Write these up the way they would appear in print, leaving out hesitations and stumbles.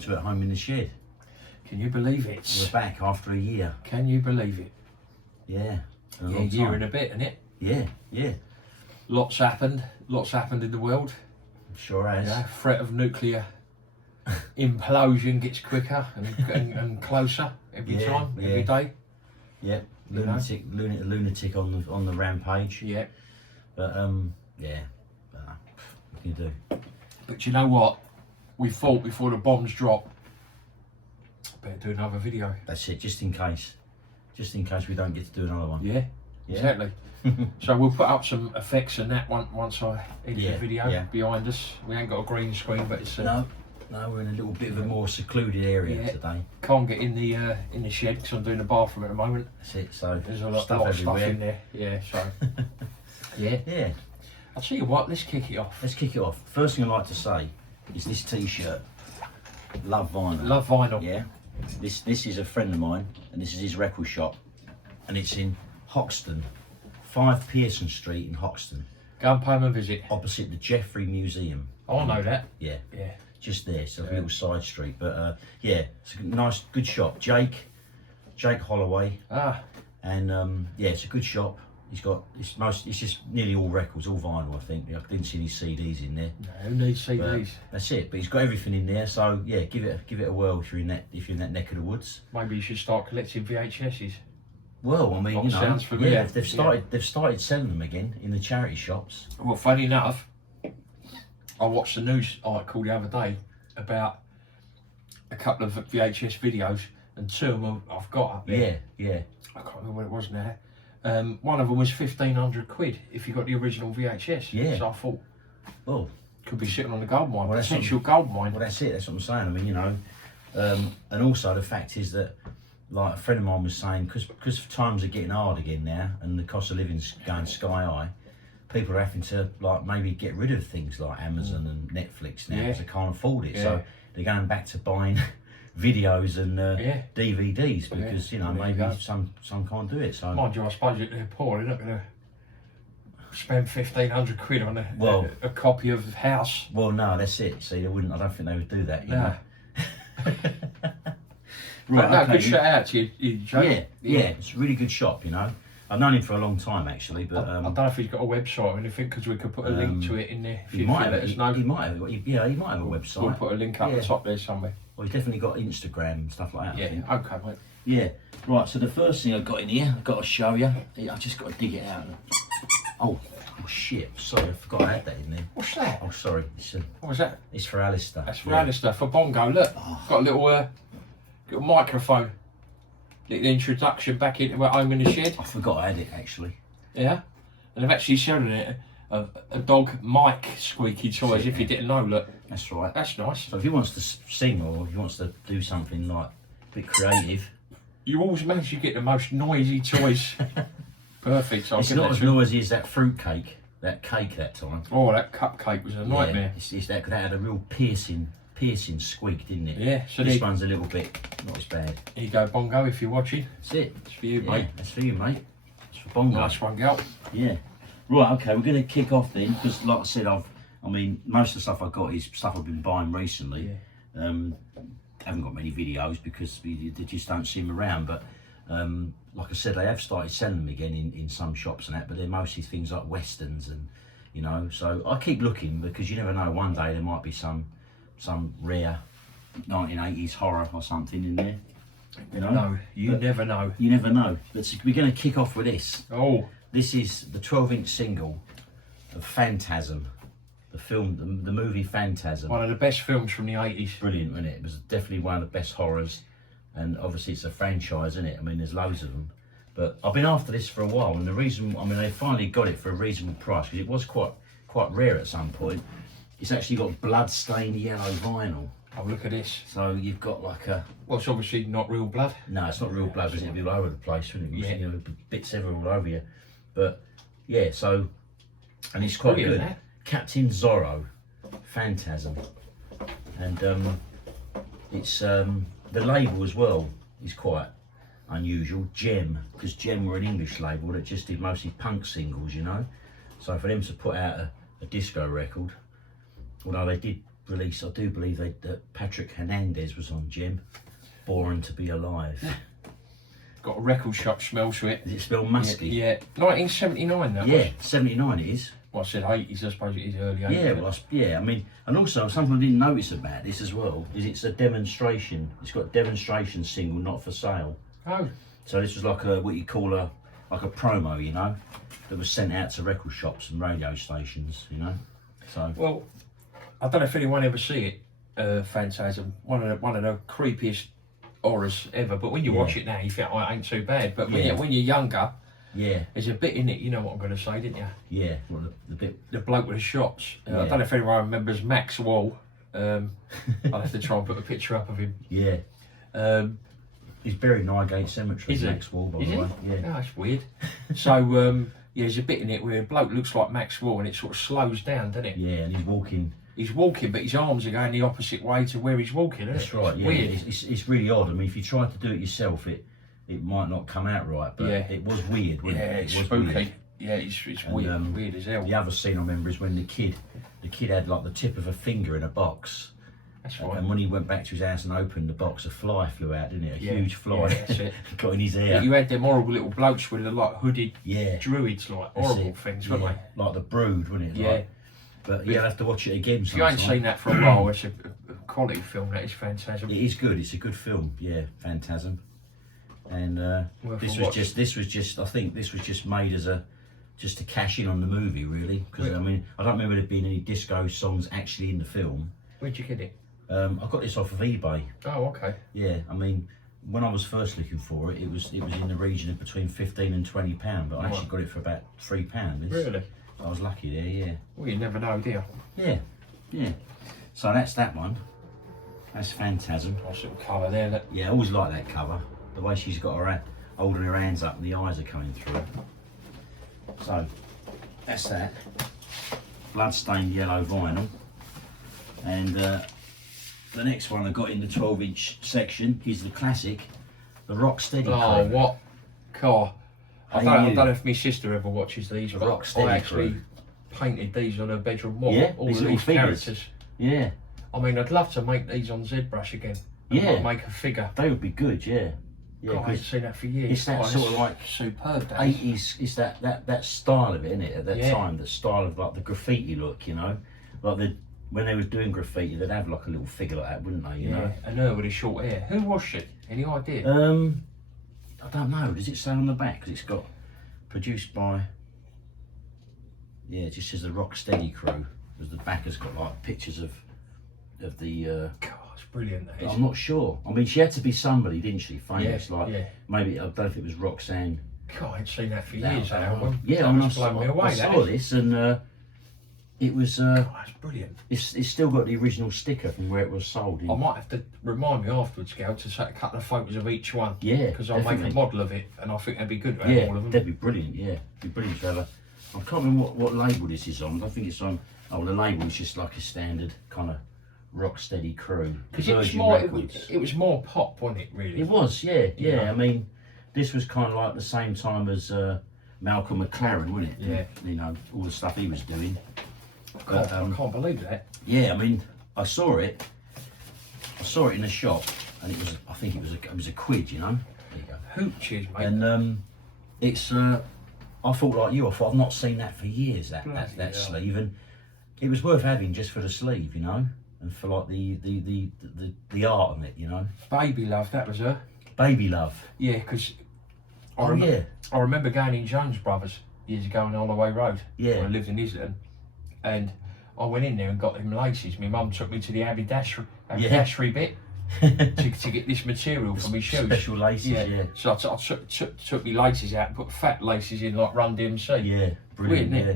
to At Home in the Shed. Can you believe it? We're back after a year. Can you believe it? Yeah. Yeah, a year and a bit, isn't it? Yeah, yeah. Lots happened in the world. Sure has. Yeah, threat of nuclear implosion gets quicker and closer every time, every day. Yeah, lunatic on the rampage. Yeah. But yeah, what can you do? But you know what? We thought before the bombs drop, better do another video. That's it, just in case we don't get to do another one. Yeah, exactly. So we'll put up some effects and that once I edit the video behind us. We ain't got a green screen, but it's no, we're in a little bit of a more secluded area today. Can't get in the shed because I'm doing the bathroom at the moment. That's it. So there's a lot of stuff in there. Yeah. So yeah. I'll tell you what. Let's kick it off. Let's kick it off. First thing I'd like to say is this T-shirt. Love vinyl. Love vinyl. Yeah. This is a friend of mine, and this is his record shop, and it's in Hoxton, 5 Pearson Street in Hoxton. Go and pay him a visit. Opposite the Jeffrey Museum. Oh, I know that. Yeah. Yeah. Just there, so a little side street. But yeah, it's a nice, good shop. Jake Holloway. And yeah, it's a good shop. It's just nearly all records, all vinyl. I think I didn't see any CDs in there. No, who needs CDs? That's it. But he's got everything in there. So yeah, give it a whirl if you're in that neck of the woods. Maybe you should start collecting VHSs. Well, I mean, sounds familiar. Yeah, they've started selling them again in the charity shops. Well, funny enough, I watched a news article the other day about a couple of VHS videos, and 2 of them I've got up there. Yeah. I can't remember what it was now. One of them was £1,500 if you got the original VHS. Yeah. So I thought, well, could be sitting on the gold mine. Well, potential gold mine. Well, that's it. That's what I'm saying. I mean, and also the fact is that, like a friend of mine was saying, because times are getting hard again now, and the cost of living's going sky high. People are having to maybe get rid of things like Amazon and Netflix now because they can't afford it. So they're going back to buying videos and DVDs because maybe some can't do it. So mind you, I suppose they're poor. They're not going to spend £1,500 on a copy of House. Well, no, that's it. See, they wouldn't. I don't think they would do that. You know? Right, good shout out to you, Joe. Yeah, it's a really good shop. I've known him for a long time actually, but I don't know if he's got a website or anything because we could put a link to it in there. If you let us know. He might have. He might have a website. We'll put a link up the top there somewhere. Well, he's definitely got Instagram and stuff like that. Yeah. Okay, mate. Yeah. Right. So the first thing I've got in here, I've got to show you. I just got to dig it out. Oh shit! Sorry, I forgot I had that in there. What's that? Oh, sorry. What was that? It's for Alistair. That's for Alistair. For Bongo. Look, got a little microphone. Little introduction back into At Home in the Shed. I forgot I had it actually. Yeah, and I've actually shown it a dog Mike squeaky toys. If you didn't know, look. That's right. That's nice. So if he wants to sing or if he wants to do something like a bit creative, you always manage to get the most noisy toys. Perfect. So it's not as noisy as that fruit cake. That cake that time. Oh, that cupcake was a nightmare. It's that had a real piercing squeak, didn't it? Yeah. So this one's a little bit not as bad. Here you go, Bongo. If you're watching, that's it. It's for you, mate. That's for you, mate. It's for Bongo. Nice one, girl. Yeah. Right. Okay. We're going to kick off then, because like I said, most of the stuff I've got is stuff I've been buying recently. Yeah. Haven't got many videos because they just don't see them around. But like I said, they have started selling them again in some shops and that. But they're mostly things like westerns and So I keep looking because you never know. One day there might be some rare 1980s horror or something in there. You never know. You never know. But we're going to kick off with this. Oh. This is the 12-inch single of Phantasm. The film, the movie Phantasm. One of the best films from the 80s. Brilliant, wasn't it? It was definitely one of the best horrors. And obviously it's a franchise, isn't it? I mean, there's loads of them. But I've been after this for a while. And the reason, they finally got it for a reasonable price because it was quite rare at some point. It's actually got blood-stained yellow vinyl. Oh, look at this. So you've got like a... Well, it's obviously not real blood. No, it's not real blood, because it'd be all over the place, wouldn't it? Yeah. Bits everywhere all over you. But, yeah, so... And it's quite good. That. Captain Zorro, Phantasm. And it's... the label as well is quite unusual. Gem, because Gem were an English label that just did mostly punk singles, So for them to put out a disco record... Although they did release. I do believe that Patrick Hernandez was on Gem, Born to Be Alive. Got a record shop smell to it. Does it smell musky? Yeah, 1979 that was. Yeah, 79 it is. Well, I said 80s, I suppose it is early 80s. Yeah, well, I mean, and also something I didn't notice about this as well is it's a demonstration. It's got a demonstration single, not for sale. Oh, So this was like a what you call a promo, you know, that was sent out to record shops and radio stations, you know. So well, I don't know if anyone ever see it, Phantasm. One of the creepiest horrors ever. But when you watch it now, you think, oh, it ain't too bad. But when, when you're younger, yeah, there's a bit in it, you know what I'm going to say, didn't you? yeah, well, the bit. The bloke with the shots. I Yeah. don't know if anyone remembers Max Wall. I'll have to try and put a picture up of him. Yeah, he's buried in Highgate Cemetery. Is he? Max Wall, by Is the he? way. Yeah, Oh, that's weird. So, yeah, there's a bit in it where a bloke looks like Max Wall and it sort of slows down, doesn't it? yeah, and he's walking. He's walking, but his arms are going the opposite way to where he's walking, isn't That's it? right. It's Yeah, weird. it's really odd. I mean, if you try to do it yourself, it might not come out right. But Yeah. it was weird, wasn't Yeah, it? it's It was spooky. weird. Yeah, it's And, weird, weird as hell. The other scene I remember is when the kid had like the tip of a finger in a box. That's right. And when he went back to his house and opened the box, a fly flew out, didn't it? A Yeah, huge fly. yeah, that's it. Got in his But ear. you had them horrible little blokes with the like hooded Yeah. druids, like That's horrible it. things, Yeah. weren't Like the Brood, wasn't it? they? Yeah. Like, but you'll have to watch it again If you ain't sometime. seen that for a while, it's a quality film. That is Phantasm. It is good. It's a good film. Yeah, Phantasm. And Worth this a was watch. just. I think this was just made as just to cash in on the movie, really. Because Yeah. I mean, I don't remember there being any disco songs actually in the film. Where'd you get it? I got this off of eBay. Oh, okay. Yeah, I mean, when I was first looking for it, it was in the region of between £15 and £20, but I actually Right. got it for about £3. Really? I was lucky there, yeah. Well, you never know, do you? Yeah, yeah. So that's that one. That's Phantasm. Nice little colour there. That Yeah, I always like that cover. The way she's got her holding her hands up and the eyes are coming through. So that's that. Bloodstained yellow vinyl. And the next one I got in the 12-inch section is the classic, the Rocksteady oh, Crew. what car? I Hey, don't you. know if my sister ever watches these, The but Rocksteady I actually Crew. painted these on her bedroom wall. Yeah, all these of little these figures. characters. Yeah, I mean, I'd love to make these on ZBrush again. And Yeah. make a figure. they would be good, yeah. Yeah, God, I ain't because seen that for years. it's that Oh, sort of like superb. That is. 80s, it's that style of it, isn't it? At that Yeah. time, the style of like the graffiti look, you know? Like when they was doing graffiti, they'd have like a little figure like that, wouldn't they, you Yeah, and her with his short hair. Who was she? Any idea? know? I don't know. Does it say on the back? Because it's got produced by. Yeah, it just says the Rocksteady Crew. Because the back has got like pictures of the. God, it's brilliant. That is. I'm not sure. I mean, she had to be somebody, didn't she? Famous, Yeah, like yeah. maybe I don't know if it was Roxanne. God, I ain't seen that for That- years. That album. Yeah, that I mean, I was blown me away. I that saw is. this and it was. God, that's brilliant. It's still got the original sticker from where it was sold. I might have to remind me afterwards, Gail, to take a couple of photos of each one. Yeah, Because I'll make definitely. a model of it, and I think that'd be good to have Yeah, all of them. that'd be brilliant. Yeah, it'd be brilliant to have a. I can't remember what label this is on. I think it's on. Oh, the label is just like a standard kind of Rocksteady Crew. Because it was Virgin more, Records. it was more pop, wasn't it? Really. It was, yeah. Yeah. I mean, this was kind of like the same time as Malcolm McLaren, wasn't it? Yeah. You know, all the stuff he was doing. God, But, I can't believe that. Yeah, I mean, I saw it in a shop, and it was. I think it was a quid, you know. There you go. Hooches, mate. And it's. I thought like you. I thought I've not seen that for years. That Bloody hell. sleeve, and it was worth having just for the sleeve, you know, and for like the art on it, you know. Baby Love, that was her. Baby Love. Yeah, because Oh yeah. I remember going in Jones Brothers years ago on Holloway Road. Yeah. When I lived in Islington. And I went in there and got them laces. My mum took me to the haberdashery bit to get this material for my shoes. Special laces. Yeah. So I took my laces out and put fat laces in like Run DMC. Yeah. Brilliant. Weird,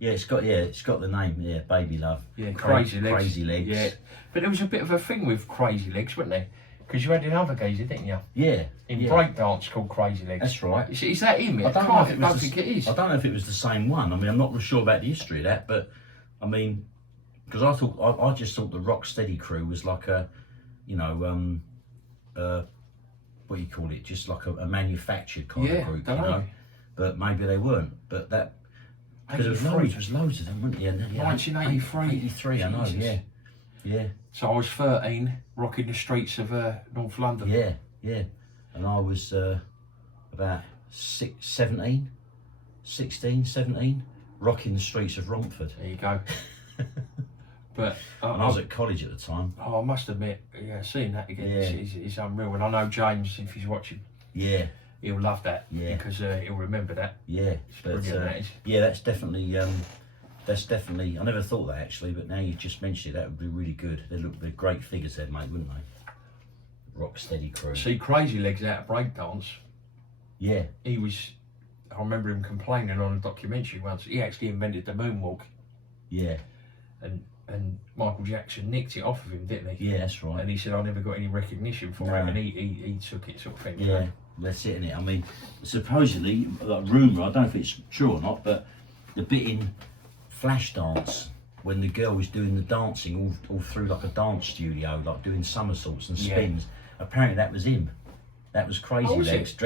yeah. isn't Yeah, it's got the name. Yeah, Baby Love. Yeah, Crazy Legs. Crazy Legs. Yeah. But there was a bit of a thing with Crazy Legs, wasn't there? Because you had another geezer, didn't you? Yeah. In yeah. breakdance called Crazy Legs. That's right. Is that him? I don't know if it was. don't think it is. I don't know if it was the same one. I mean, I'm not sure about the history of that, but I mean, because I just thought the Rocksteady Crew was like a, you know, what do you call it? Just like a manufactured kind of group, you don't know. know. But maybe they weren't. But that because there was 83. loads of them, weren't there? 1983. 83, I know. Jesus. Yeah. Yeah. So I was 13, rocking the streets of North London. Yeah. And I was about 16, 17, rocking the streets of Romford. There you go. But And I was at college at the time. I must admit, yeah, seeing that again Yeah. is unreal. And I know James, if he's watching, Yeah, he'll love that Yeah. because he'll remember that. yeah. But Brilliant, that is. yeah, that's definitely. I never thought that actually, but now you just mentioned it, that would be really good. They're great figures they'd make, wouldn't they? Rock steady crew. See Crazy Legs out of breakdance. Yeah, He was. I remember him complaining on a documentary once. He actually invented the moonwalk, yeah, and Michael Jackson nicked it off of him, didn't he? yeah. That's right. And he said, "I never got any recognition for No. it," and he took it, sort of thing. you Yeah, know? that's it, innit? I mean, supposedly, like rumour, I don't know if it's true or not, but the bit in Flashdance when the girl was doing the dancing all through like a dance studio, like doing somersaults and Yeah. spins, apparently that was him. That was Crazy Oh, was Legs it?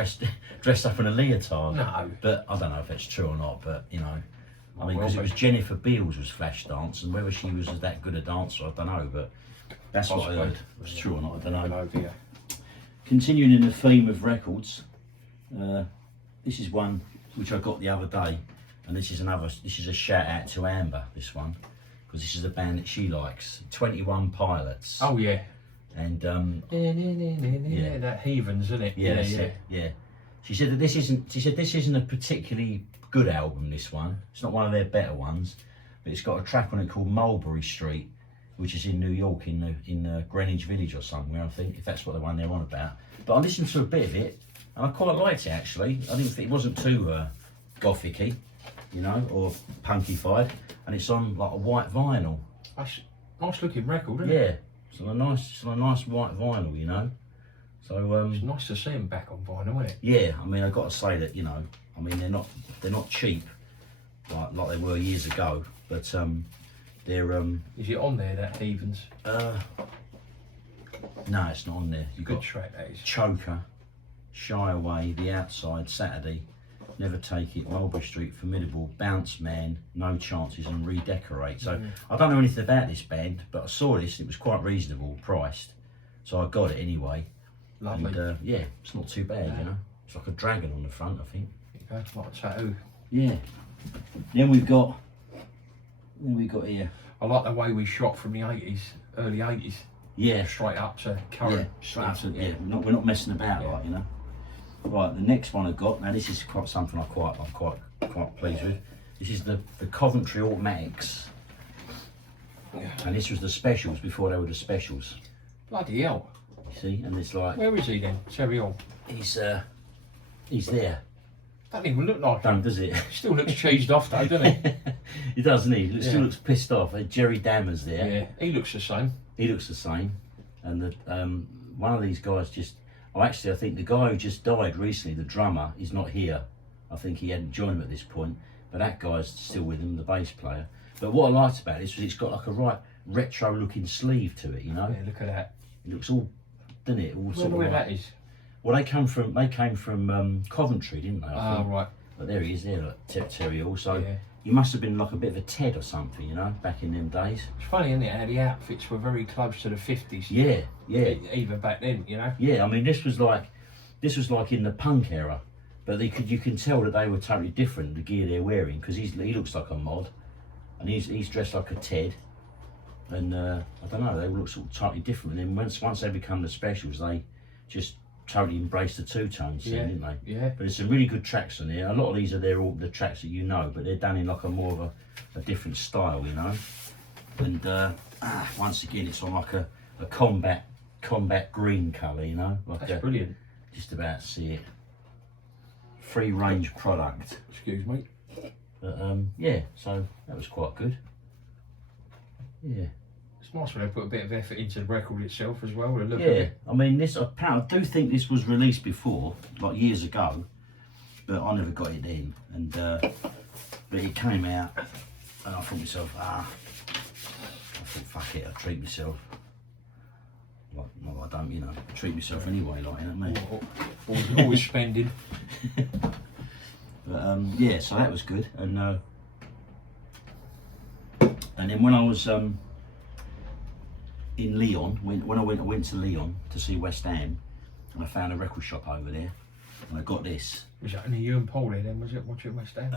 dressed up in a leotard. No. But I don't know if it's true or not, but you know. I mean, Well, because it but- was Jennifer Beals was Flashdance, and whether she was that good a dancer, I don't know, but that's what I Possibly. heard. If it's true or not, I don't know. Good idea. Continuing in the theme of records, this is one which I got the other day, and this is a shout out to Amber, this one, because this is a band that she likes, 21 Pilots. Oh yeah. And Yeah, that Heathens, isn't it? yeah, that's it, yeah. She said that this isn't a particularly good album, this one. It's not one of their better ones, but it's got a track on it called Mulberry Street, which is in New York, in Greenwich Village or somewhere, I think, if that's what the one they're on about. But I listened to a bit of it, and I quite liked it actually. I didn't think it wasn't too gothic-y, you know, or punkified, and it's on like a white vinyl. That's nice looking record, isn't it? Yeah, it's on a nice white vinyl, you know. So It's nice to see them back on vinyl, isn't it? yeah, I mean, I've got to say that, you know, I mean, they're not cheap like they were years ago, but they're Is it on there, that Heathens? no, it's not on there. You've Good got track, that is. Choker, Shy Away, The Outside, Saturday, Never Take It, Mulberry Street, Formidable, Bounce Man, No Chances, and Redecorate. So I don't know anything about this band, but I saw this. It was quite reasonable priced, so I got it anyway. Lovely. And yeah, it's not too bad, you know. It's like a dragon on the front, I think. There you go, like a tattoo. Yeah. Then we've got here. I like the way we shot from the 80s, early 80s, Yeah. straight up to Yeah, current. absolutely. Yeah, we're not messing about, like, you know. Right, the next one I've got, now this is quite something I'm quite pleased with. This is the Coventry Automatics. And this was the specials before they were the specials. Bloody hell. You see? And it's like Where is he then? Terry Hall. he's there. Doesn't even look like him. Don't, does it? Still looks cheesed off though, doesn't he? He does, doesn't he? He still Yeah. looks pissed off. Jerry Dammer's there. Yeah, he looks the same. He looks the same. And the one of these guys just I think the guy who just died recently, the drummer, is not here. I think he hadn't joined him at this point, but that guy's still with him, the bass player. But what I liked about this was it's got like a right retro looking sleeve to it, you know? Yeah, look at that. It looks all, doesn't it? All Where sort the of way like, that is. well, they came from Coventry, didn't they? I Ah, think. right. But there he is there, like Terry Hall. So Yeah. he must have been like a bit of a Ted or something, you know, back in them days. It's funny, isn't it, how the outfits were very close to the 50s. Yeah. Even back then, you know? Yeah, I mean, this was like in the punk era, but you can tell that they were totally different, the gear they're wearing, because he looks like a mod, and he's dressed like a Ted, and I don't know, they all look sort of totally different. And then once they become the specials, they just totally embrace the two-tone scene, Yeah, didn't they? yeah. But there's some really good tracks on there. A lot of these are all the tracks that you know, but they're done in like a more of a different style, you know. And once again, it's on like a combat green colour, you know. Like That's brilliant. just about see it. Free range product. Excuse me. But yeah, so that was quite good. Yeah. It's nice when they put a bit of effort into the record itself as well. The look of Yeah, it. I mean, I do think this was released before, like years ago, but I never got it in. And but it came out, and I thought to myself, fuck it, I'll treat myself. Like, no, I don't, you know, I treat myself anyway, like, you know what I mean? Always spending. But yeah, so that was good. And then when I was in Lyon, when I went to Lyon to see West Ham, and I found a record shop over there, and I got this. Was that only you and Paulie then, was it, watching West Ham?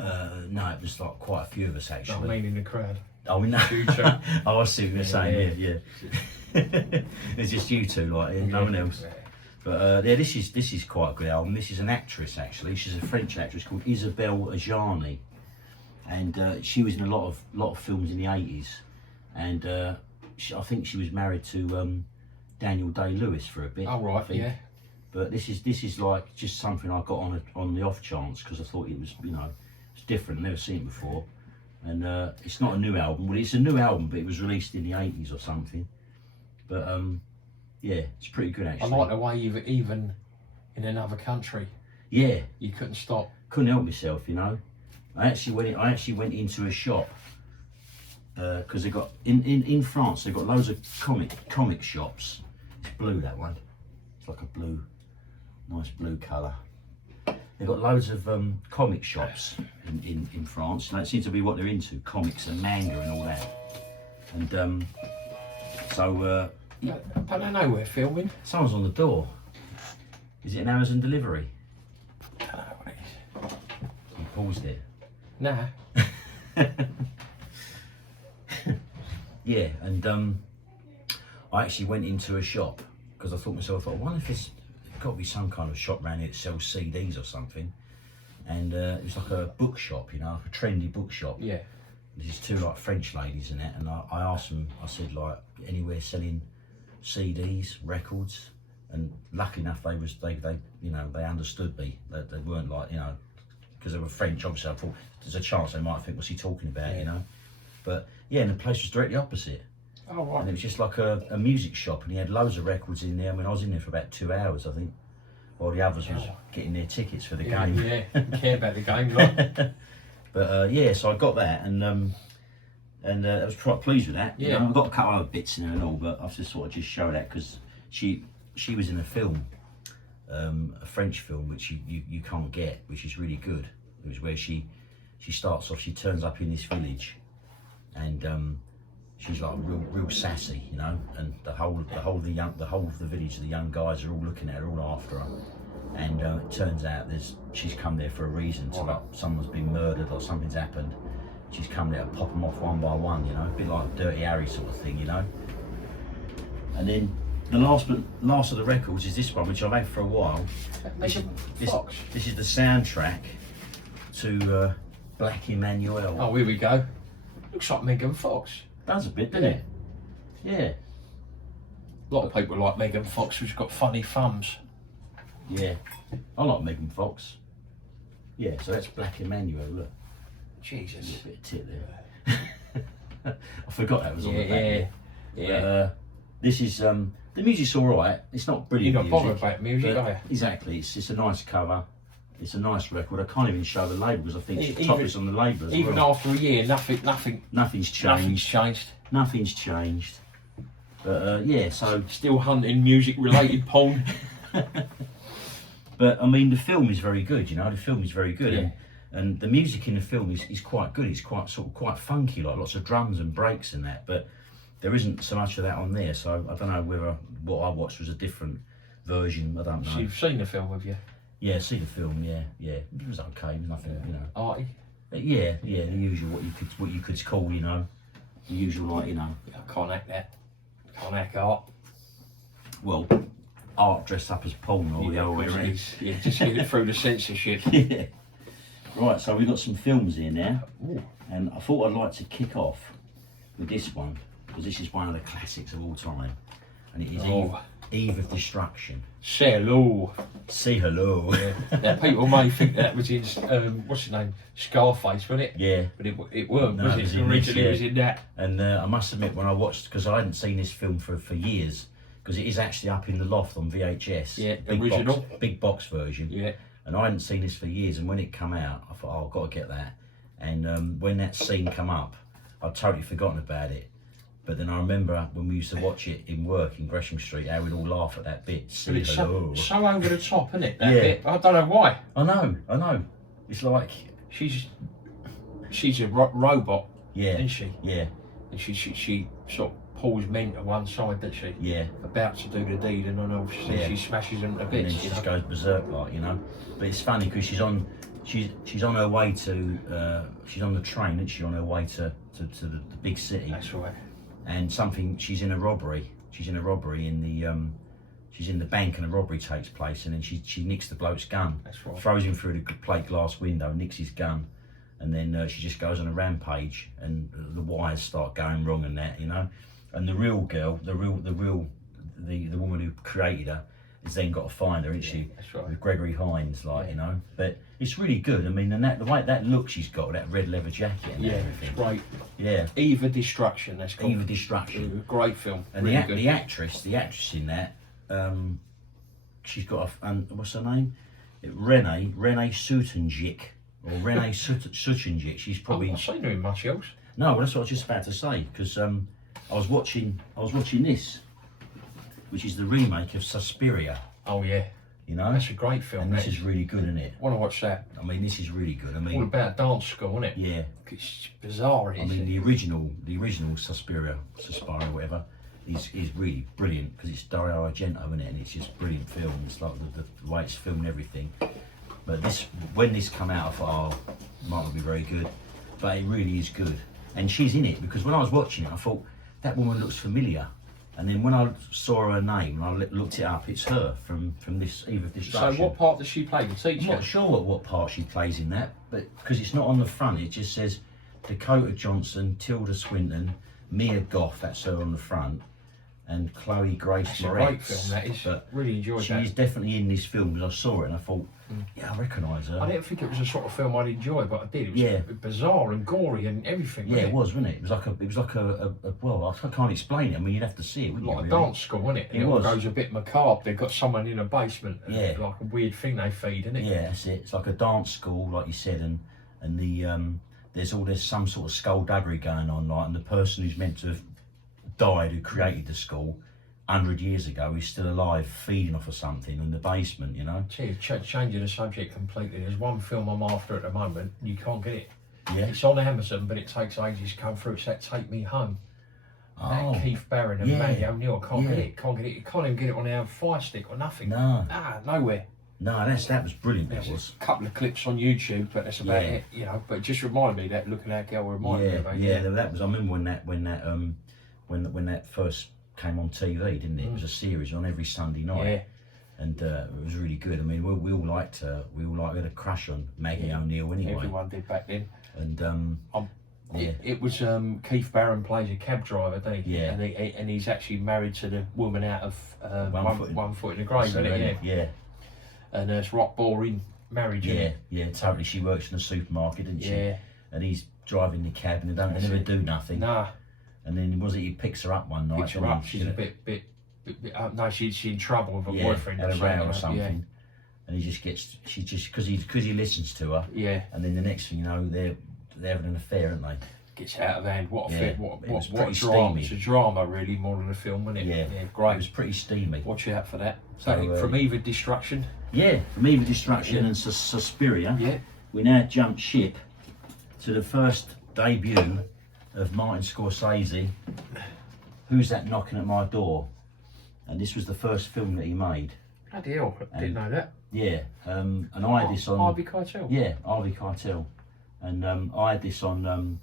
No, it was like quite a few of us No, actually. I mean in the crowd. Oh, no. You two. Oh, I see what you're saying. Yeah. It's just you two, like, no one else. Yeah. But yeah, this is quite a good album. This is an actress actually. She's a French actress called Isabelle Adjani, and she was in a lot of films in the 80s, and I think she was married to Daniel Day-Lewis for a bit. Oh right, I think. yeah. But this is like just something I got on the off chance because I thought it was, you know, it's different. Never seen it before, and it's not a new album. Well, it's a new album, but it was released in the 80s or something. But yeah, it's pretty good I actually. like the way even in another country, Yeah, you couldn't stop. couldn't help myself, you know. I actually went into a shop because they got in France. They got loads of comic shops. It's blue, that one. It's like a blue, nice blue colour. They've got loads of comic shops in France, and that seems to be what they're into, comics and manga and all that. And so Don't they know we're filming? someone's on the door. Is it an Amazon delivery? I don't know what it is. He paused it. Nah. Yeah, and I actually went into a shop because I thought to myself, I wonder if there's got to be some kind of shop around here that sells CDs or something. And it was like a bookshop, you know, like a trendy bookshop. Yeah. There's two like French ladies in it, and I asked them, I said, like, anywhere selling CDs, records, and lucky enough they you know, they understood me. They weren't like, you know, because they were French, obviously I thought there's a chance they might think, what's he talking about, you know. But yeah, and the place was directly opposite. Oh right. And it was just like a music shop, and he had loads of records in there. I mean, I was in there for about 2 hours, I think, while the others was getting their tickets for the game. Yeah, you care about the game, right? But yeah, so I got that, and I was quite pleased with that. You Yeah. know, I've got a couple of other bits in there and all, but I've just sort of just show that because she was in a film, a French film, which you can't get, which is really good. It was where she starts off, she turns up in this village, and she's like real sassy, you know, and the whole of the village, the young guys are all looking at her, all after her. And it turns out she's come there for a reason. So like someone's been murdered or something's happened. She's come there to pop them off one by one, you know, a bit like Dirty Harry sort of thing, you know. And then the last of the records is this one, which I've had for a while. Megan Fox. This is the soundtrack to Black Emmanuel. Oh, here we go. Looks like Megan Fox. Does a bit, doesn't it? Yeah. A lot of people like Megan Fox, who's got funny thumbs. Yeah. I like Megan Fox. Yeah, so that's Black Emmanuel, look. Jesus. A bit of tit there. I forgot that was on the back there. Yeah. This is the music's all right. It's not brilliant. You're not bothered music, about music, but are you? exactly. It's a nice cover. It's a nice record. I can't even show the label because I think Even- the top is on the label as Even well. after a year, nothing's Nothing's changed. changed. Nothing's changed. But yeah, so Still hunting music-related porn. but I mean the film is very good. You know, the film is very good. Yeah. And the music in the film is quite good. It's quite funky, like lots of drums and breaks and that. But there isn't so much of that on there. So I don't know whether what I watched was a different version. I don't know. So you've seen the film, have you? Yeah, see the film. Yeah. It was okay. Nothing, you know. Artie? Yeah, the usual what you could call, you know, the usual, like, you know. I can't act that. Can't act art. Well, art dressed up as porn or the other way around. Yeah, just get it through the censorship. Yeah. Right, so we've got some films here now, Ooh. and I thought I'd like to kick off with this one because this is one of the classics of all time, and it is Eve of Destruction. Say hello. Say hello. Now people may think that was in what's his name, Scarface, wasn't it? Yeah. But it weren't. No, Was it was it? in this, Originally, yeah. it was in that. And I must admit, when I watched, because I hadn't seen this film for years, because it is actually up in the loft on VHS. Yeah, big original. Big box version. Yeah. And I hadn't seen this for years, and when it come out, I thought, oh, I've got to get that. And when that scene come up, I'd totally forgotten about it. But then I remember when we used to watch it in work in Gresham Street, how we'd all laugh at that bit. But Say it's hello. so over the top, isn't it? That Yeah. bit. I don't know why. I know. It's like, She's a robot, yeah, isn't she? yeah, And she sort of pulls men to one side, doesn't she? Yeah. About to do the deed, and then obviously Yeah. she smashes them to And then bits. she You just know? goes berserk, like, you know. But it's funny because she's on her way to she's on the train, isn't she, on her way to the big city. That's right. And she's in a robbery. She's in a robbery in the she's in the bank, and a robbery takes place, and then she nicks the bloke's gun. That's right. Throws him through the plate glass window, nicks his gun, and then she just goes on a rampage, and the wires start going wrong and that, you know. And the real girl, the woman who created her, has then got to find her, isn't she? That's right. With Gregory Hines, like, Yeah. you know. But it's really good. I mean, and the way that look she's got, that red leather jacket and Yeah, everything. it's great. Yeah. Eva Destruction, that's called. Eva Destruction. Great film. And really the actress in that, she's got what's her name? Renee Sutanjic, or Renee Sutanjic. She's I've probably not seen her in much else. no. Well, that's what I was just about to say, because I was watching this, which is the remake of Suspiria. Oh yeah, You know, that's a great film. and this that is really good, isn't it? Want to watch that? I mean, this is really good. I All mean, about dance school, isn't it? yeah. It's bizarre. I mean, the original Suspiria, whatever, is really brilliant, because it's Dario Argento, isn't it? And it's just brilliant film. It's like the way it's filmed and everything. But when this come out, I thought, oh, it might not be very good, but it really is good. And she's in it, because when I was watching it, I thought that woman looks familiar. And then when I saw her name, and I looked it up, it's her from this Eve of So Destruction. what part does she play? The I'm teacher? not sure what part she plays in that, but because it's not on the front, it just says Dakota Johnson, Tilda Swinton, Mia Goth, that's her on the front, and Chloe Grace It's a Moretz. great film. That is. But Really enjoyed she that. is definitely in this film, because I saw it and I thought, yeah, I recognise her. I didn't think it was a sort of film I'd enjoy, but I did. It was Yeah. bizarre and gory and everything. Yeah, it wasn't was, wasn't it? It was like a well, I can't explain it. I mean, you'd have to see it, wouldn't like you? a really? dance school, wasn't it? And It it all was. goes a bit macabre. They've got someone in a basement. And Yeah. Like a weird thing they feed, isn't it? Yeah, that's it. It's like a dance school, like you said, and there's some sort of skullduggery going on, like, and the person who's meant to have died, who created the school 100 years ago, is still alive, feeding off of something in the basement, you know. Gee, changing the subject completely. There's one film I'm after at the moment. You can't get it. Yeah. It's on Amazon, but it takes ages to come through. It's that Take Me Home. Oh, That Keith Barron and yeah. Maggie O'Neill. I can't get Yeah. it. Can't get it. You can't even get it on our Fire Stick or nothing. no, Nowhere. that was brilliant. That There's was. a couple of clips on YouTube, but that's about Yeah. it. You know, but it just reminded me that looking at that girl reminded me Yeah, of it. yeah. That was. I remember when that first came on TV, didn't it? It was a series on every Sunday night. Yeah. And it was really good. I mean, we all liked we had a crush on Maggie O'Neill anyway. Everyone did back then. And yeah. It was Keith Barron plays a cab driver, doesn't he? Yeah. And he's actually married to the woman out of One Foot in the Grave, So, isn't it? Yeah. yeah, And it's rock boring marriage. isn't yeah, it? yeah. Totally. She works in a supermarket, doesn't she? Yeah. And he's driving the cab, and they That's never it. do nothing. Nah, And then he picks her up one night. picks her doesn't up. he? She's a bit no, she's in trouble with her yeah, boyfriend had or a something. row or like that, something. And he just gets because he listens to her. Yeah. And then the next thing you know, they're having an affair, aren't they? Gets out of hand. What a Yeah, fit. What it was what pretty drama. steamy. It's a drama really more than a film, isn't it? Yeah. Yeah, It great. was pretty steamy. Watch out for that. So, So from Eva Destruction. Yeah, from Eva Destruction Yeah. and Suspiria, Yeah. we now jump ship to the first debut of Martin Scorsese. Who's that knocking at my door? And this was the first film that he made. Bloody hell, I didn't know that. Yeah, and I had this on. Harvey Keitel. Yeah, Harvey Keitel, and I had this on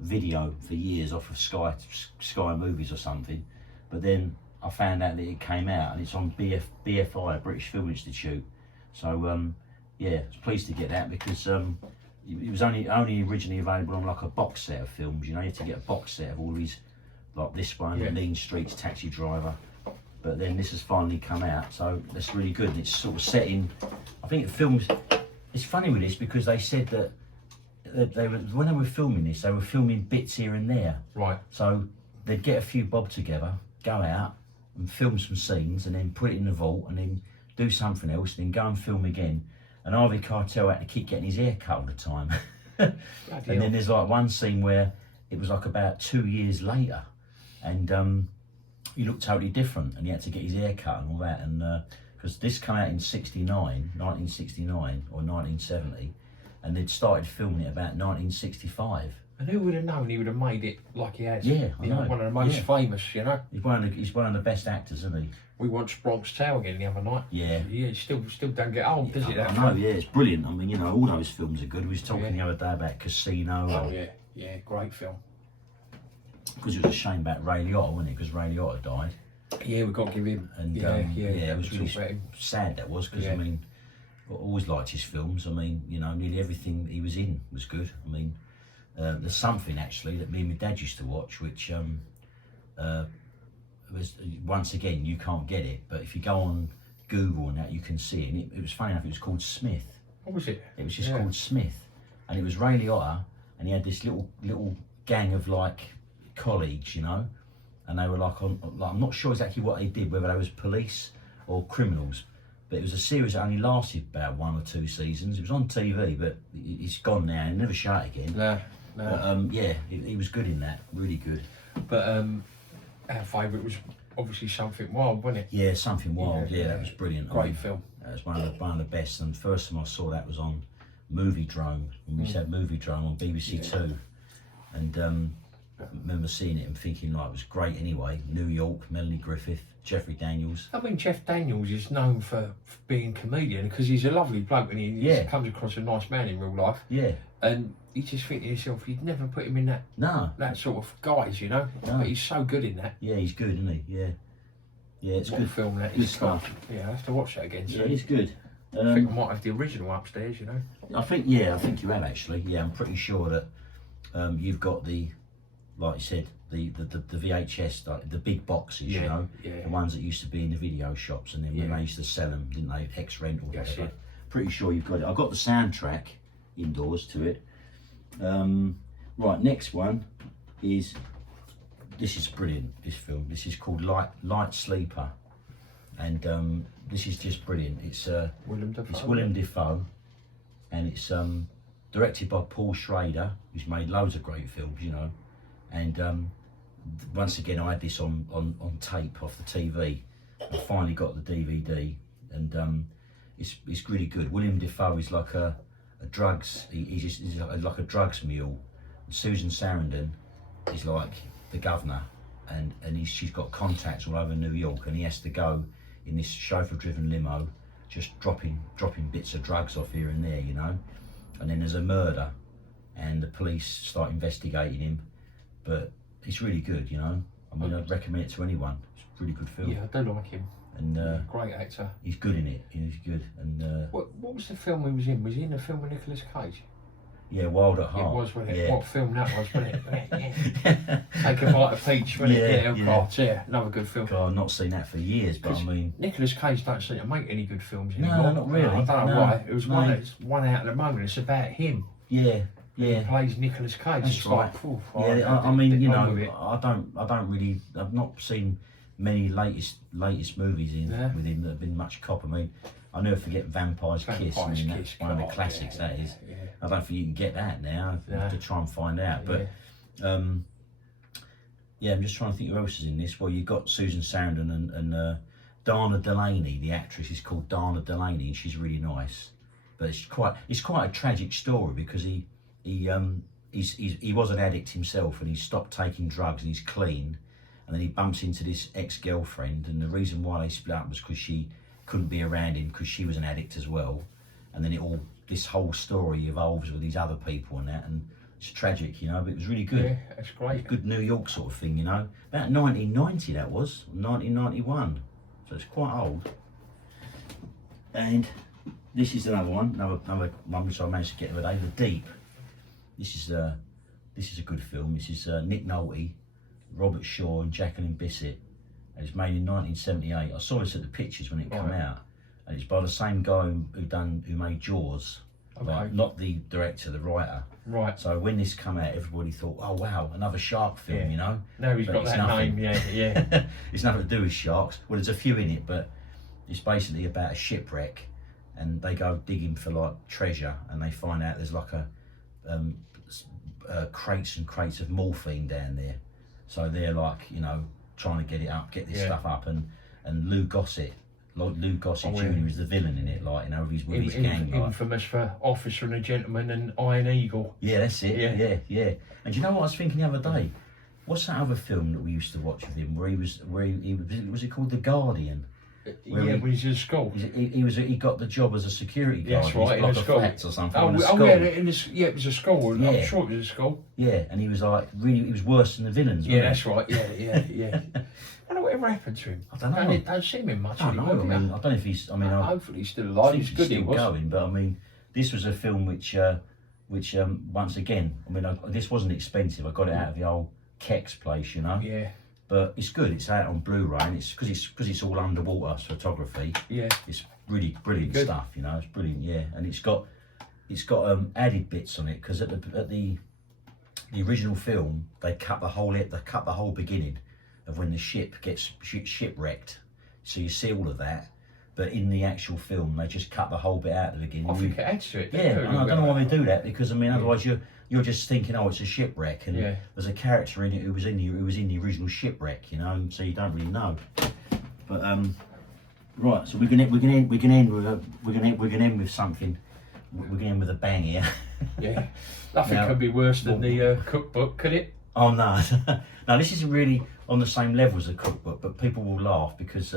video for years off of Sky Movies or something. But then I found out that it came out, and it's on BFI, British Film Institute. So yeah, I was pleased to get that, because it was only originally available on like a box set of films. You know, you had to get a box set of all these, like this one, Yeah. Mean Streets, Taxi Driver. But then this has finally come out, so that's really good. And it's sort of set in, I think it films. It's funny with this, because they said that when they were filming this, they were filming bits here and there. Right. So they'd get a few bob together, go out and film some scenes, and then put it in the vault, and then do something else, then go and film again. And Harvey Keitel had to keep getting his hair cut all the time. Bloody And hell. then there's like one scene where it was like about 2 years later, and he looked totally different, and he had to get his hair cut and all that. And because this came out in 1969 or 1970, and they'd started filming it about 1965. And who would have known he would have made it like he has? Yeah, I You know, know. one of the most Yeah. famous, you know. He's one of the best actors, isn't he? We watched Bronx Tale again the other night. Yeah. Yeah, it still don't get old, does it? I That know, film? yeah, it's brilliant. I mean, you know, all those films are good. We was talking Yeah. the other day about Casino. Oh yeah, yeah, great film. Because it was a shame about Ray Liotta, wasn't it? Because Ray Liotta died. Yeah, we got to give him. And yeah, it was talk really about him. sad, that was, because Yeah. I mean, I always liked his films. I mean, you know, nearly everything he was in was good. I mean, there's something actually that me and my dad used to watch, which was, once again, you can't get it, but if you go on Google and that, you can see it. And it was funny enough, it was called Smith. What was it? It was just Yeah. called Smith, and it was Ray Liotta, and he had this little gang of like colleagues, you know, and they were like I'm not sure exactly what they did, whether they was police or criminals, but it was a series that only lasted about 1 or 2 seasons. It was on TV, but it's gone now. It never shot again. No, no. But yeah, he was good in that, really good. But our favourite was obviously Something Wild, wasn't it? Yeah, Something Wild. Yeah, Yeah, that was brilliant. I Great mean, film. That was one of the best. And the first time I saw that was on Movie Drome. When we used to have Movie Drome on BBC Two, and I remember seeing it and thinking like it was great anyway. New York, Melanie Griffith, Jeffrey Daniels. I mean, Jeff Daniels is known for being a comedian because he's a lovely bloke and he Yeah. comes across a nice man in real life. Yeah, And you just think to yourself, you'd never put him in no, that sort of guise, you know. No. But he's so good in that. yeah, he's good, isn't he? Yeah, yeah, it's What good. film that Good is called. stuff. Yeah, I have to watch that again Yeah, soon. it's good. I think I might have the original upstairs, you know. I think you have actually. Yeah, I'm pretty sure that you've got the, like you said, the VHS, like the big boxes, you Yeah, know, yeah. the ones that used to be in the video shops, and then when Yeah. they used to sell them, didn't they? X-Rent or That's whatever. it. Pretty sure you've got it. I've got the soundtrack indoors to it. Right, next one is, this is brilliant. This film. This is called Light Sleeper, and this is just brilliant. It's Willem Dafoe. it's Willem Dafoe, and it's directed by Paul Schrader, who's made loads of great films, you know. And once again, I had this on tape off the TV. I finally got the DVD, and it's really good. Willem Dafoe is like a drugs. He's like a drugs mule. And Susan Sarandon is like the governor, and she's got contacts all over New York, and he has to go in this chauffeur-driven limo, just dropping bits of drugs off here and there, you know. And then there's a murder, and the police start investigating him. But it's really good, you know. I mean, I'd recommend it to anyone. It's a really good film, Yeah, I do like him. and Great actor. he's good in it. He's good, and What was the film he was in? Was he in a film with Nicolas Cage? yeah, Wild at Heart. It was, wasn't it? Yeah. What film that was, wasn't it? Yeah. Take a Bite of Peach, wasn't it? Yeah, Yeah, yeah. God, yeah, another good film. God, I've not seen that for years, but I 'Cause mean, Nicolas Cage don't seem to make any good films No, anymore. not really. I don't know No, why. It was no. one that's one out at the moment. It's about him. yeah, He yeah. plays Nicolas Cage. That's It's right. like, oof, Yeah, I get mean, you on with know, it. I don't really, I've not seen many latest movies Yeah. with him that have been much cop. I mean, I never forget Vampire's Kiss. I mean, that's Kiss, one of the God, classics. yeah, That is. yeah. I don't think you can get that now. I have to try and find out. But yeah, I'm just trying to think who else is in this. Well, you've got Susan Sarandon and Dana Delaney. The actress is called Dana Delaney, and she's really nice. But it's quite a tragic story because he was an addict himself, and he stopped taking drugs, and he's clean. And then he bumps into this ex-girlfriend, and the reason why they split up was because she couldn't be around him because she was an addict as well. And then this whole story evolves with these other people and that, and it's tragic, you know. But it was really good. Yeah, that's great. Good New York sort of thing, you know. About 1990 that was, 1991. So it's quite old. And this is another one which I managed to get the other day, The Deep. This is a good film. This is Nick Nolte, Robert Shaw and Jacqueline Bisset. And it's made in 1978. I saw this at the pictures when it came out. And it's by the same guy who made Jaws. Okay. Like, not the director, the writer. Right. So when this came out, everybody thought, oh wow, another shark film, Yeah. you know? Now he's But got it's that nothing. name. Yeah. It's nothing to do with sharks. Well, there's a few in it, but it's basically about a shipwreck, and they go digging for like treasure, and they find out there's like crates and crates of morphine down there. So they're like, you know, trying to get this Yeah. stuff up, and Lou Gossett like Lou Gossett Oh, Jr. yeah. was the villain in it, like, you know, with his gang. Like. Infamous for Officer and a Gentleman and Iron Eagle. Yeah, that's it. Yeah. Yeah. And do you know what I was thinking the other day? What's that other film that we used to watch with him, where he was was it called The Guardian? Where When he's in school. He got the job as a security guard. That's in his right, in block a of school. flats or something. Oh, in a yeah, school. it was a school. Yeah. I'm sure it was a school. Yeah, and he was like really, he was worse than the villains. Yeah, wasn't he? that's right. Yeah. I don't know whatever happened to him. I don't know. Don't see him in much I don't know. anymore. I mean, I don't know if he's. I mean, I hopefully he's still I alive. think He's good. still He was. going, but I mean, this was a film which once again, I mean, this wasn't expensive. I got it out of the old Keck's place, you know. Yeah. But it's good. It's out on Blu-ray, and it's because it's all underwater photography. Yeah. It's really brilliant Good. stuff, you know. It's brilliant, yeah. And it's got added bits on it because at the original film they cut the whole beginning of when the ship gets shipwrecked, so you see all of that. But in the actual film, they just cut the whole bit out at the beginning. I think it adds to it. Yeah, and I don't know why they do that because I mean, otherwise you're just thinking, oh, it's a shipwreck, and there's a character in it who was in the original shipwreck, you know, so you don't really know. But right, so we're gonna end with something. We're gonna end with a bang here. Yeah. Nothing Now- could be worse than the cookbook, could it? Oh no, no, this isn't really on the same level as a cookbook, but people will laugh because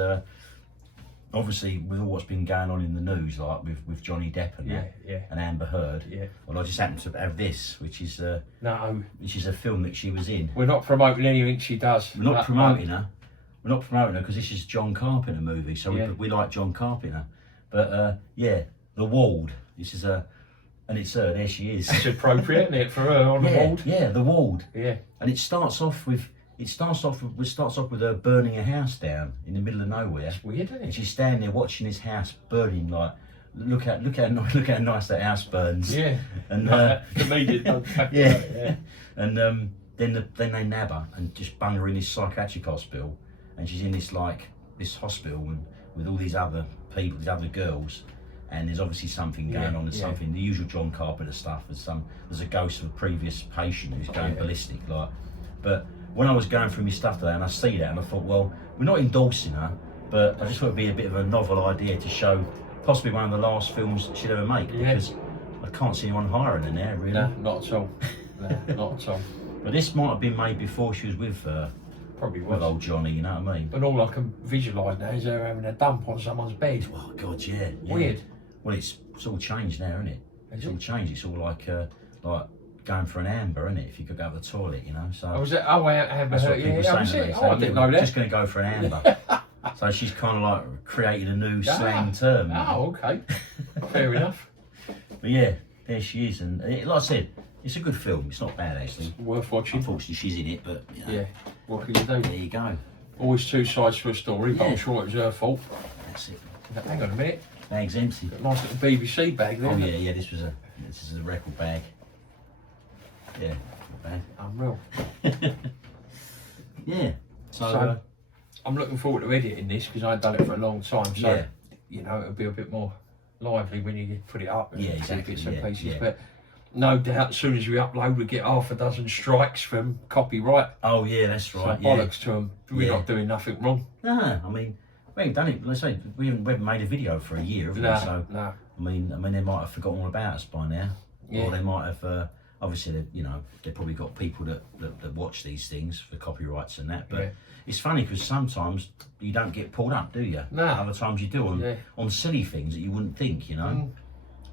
obviously with all what's been going on in the news, like with Johnny Depp and that, Yeah. and Amber Heard. Yeah. Well, I just happened to have this, which is a film that she was in. We're not promoting anything she does. We're not promoting her. We're not promoting her because this is John Carpenter movie, so Yeah. we like John Carpenter. But The Walled. This is and it's her. There she is. It's appropriate, isn't it, for her on the wall? Yeah, The Walled. Yeah. And it starts off with her burning her house down in the middle of nowhere. It's weird, isn't And it? she's standing there watching his house burning. Like, look how nice that house burns. Yeah. And Comedian. yeah. And then they nab her and just bung her in this psychiatric hospital, and she's in this hospital with all these other people, these other girls, and there's obviously something going on. There's something, the usual John Carpenter stuff. There's a ghost of a previous patient who's going ballistic. But when I was going through my stuff today and I see that and I thought, well, we're not endorsing her, but I just thought it'd be a bit of a novel idea to show possibly one of the last films she'd ever make, because I can't see anyone hiring her now, really. No, not at all. No, not at all. But this might have been made before she was with Probably with was. old Johnny, you know what I mean? But all I can visualise now is her having a dump on someone's bed. Oh God, yeah. Weird. Well, it's all changed now, isn't it? It's all changed. It's all like going for an amber, isn't it? If you could go to the toilet, you know. So Oh, was it? Oh, Amber that's what Heard. people Yeah, say. I didn't know that. Just going to go for an amber. So she's kind of like created a new slang term. Oh, okay. Fair enough. But yeah, there she is, and like I said, it's a good film. It's not bad actually. Worth watching. Unfortunately, she's in it, but you know, Yeah. What can you do? there you go. Always two sides to a story, but I'm Yeah. sure it was her fault. That's it. Hang on a minute. Bag's empty. Nice little BBC bag there. Oh isn't yeah, it? yeah. This is a record bag. Yeah, not bad. Unreal. Yeah. So, So, I'm looking forward to editing this because I ain't done it for a long time. So, Yeah. you know, it'll be a bit more lively when you put it up and Yeah, see exactly, bits and yeah, pieces. yeah. But no doubt, as soon as we upload, we get half a dozen strikes from copyright. oh yeah, that's So right. bollocks to them. We're Yeah. not doing nothing wrong. No, I mean, we ain't done it. Let's say we haven't made a video for a year, have we? No, So no. I mean, they might have forgotten all about us by now, Yeah. or they might have. Obviously, they've probably got people that watch these things for copyrights and that. But Yeah. it's funny because sometimes you don't get pulled up, do you? No. Other times you do Yeah. on silly things that you wouldn't think, you know. Mm.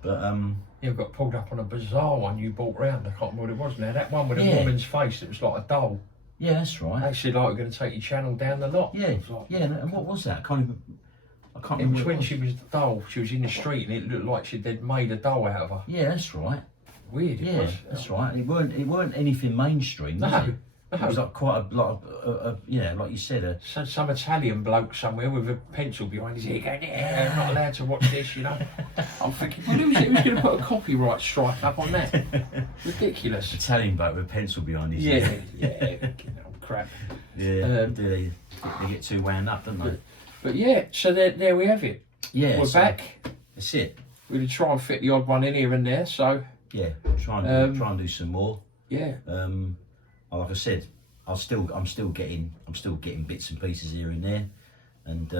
But You got pulled up on a bizarre one you bought round. I can't remember what it was now. That one with a Yeah. woman's face that was like a doll. yeah, that's right. They said, like, we're going to take your channel down the lot. Yeah, I was like, yeah. And what was that? I can't It remember. was what when was. she was the doll. She was in the street and it looked like they'd made a doll out of her. Yeah, that's right. Weird it Yeah, was. that's right. It weren't anything mainstream, was No, it? It was like quite a lot of, like you said, Some Italian bloke somewhere with a pencil behind his ear going, yeah, I'm not allowed to watch this, you know. I'm thinking, well, who's going to put a copyright strike up on that? Ridiculous. Italian bloke with a pencil behind his Yeah, ear. yeah, you know, crap. Yeah, they get too wound up, don't they? But yeah, so there we have it. Yeah, We're so back. That's it. We'll try and fit the odd one in here and there, so Yeah, try and do some more. yeah. Like I said, I'm still getting bits and pieces here and there, and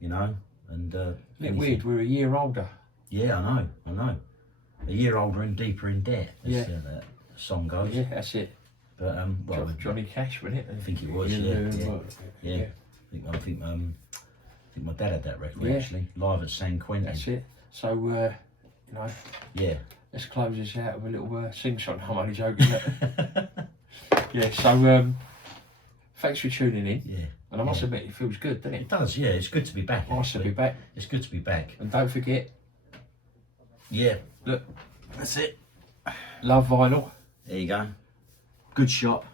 you know, And Isn't it anything- weird? We're a year older. Yeah, I know. A year older and deeper in debt, as Yeah. That song goes. Yeah, that's it. But well, Johnny Cash, wasn't it? I think it was. Yeah. I think my dad had that record Yeah. actually, live at San Quentin. That's it. So, you know, Yeah. let's close this out with a little sing song. I'm only joking. Yeah, so thanks for tuning in. Yeah. And I must admit, it feels good, doesn't It it? does. Yeah, it's good to be back. Nice to actually. be back. It's good to be back. And don't forget, Yeah. look, That's it. Love Vinyl. There you go. Good shop.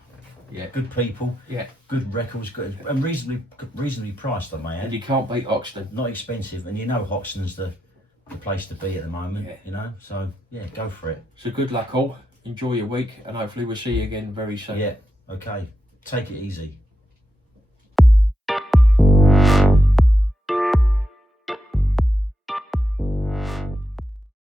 Yeah. Good people. Yeah. Good records. Good and reasonably priced, I may And add. you can't beat Oxton. Not expensive, and you know Hoxton's the place to be at the moment. Yeah. You know, so yeah, go for it. So good luck all. Enjoy your week, and hopefully we'll see you again very soon. Yeah. Okay. Take it easy.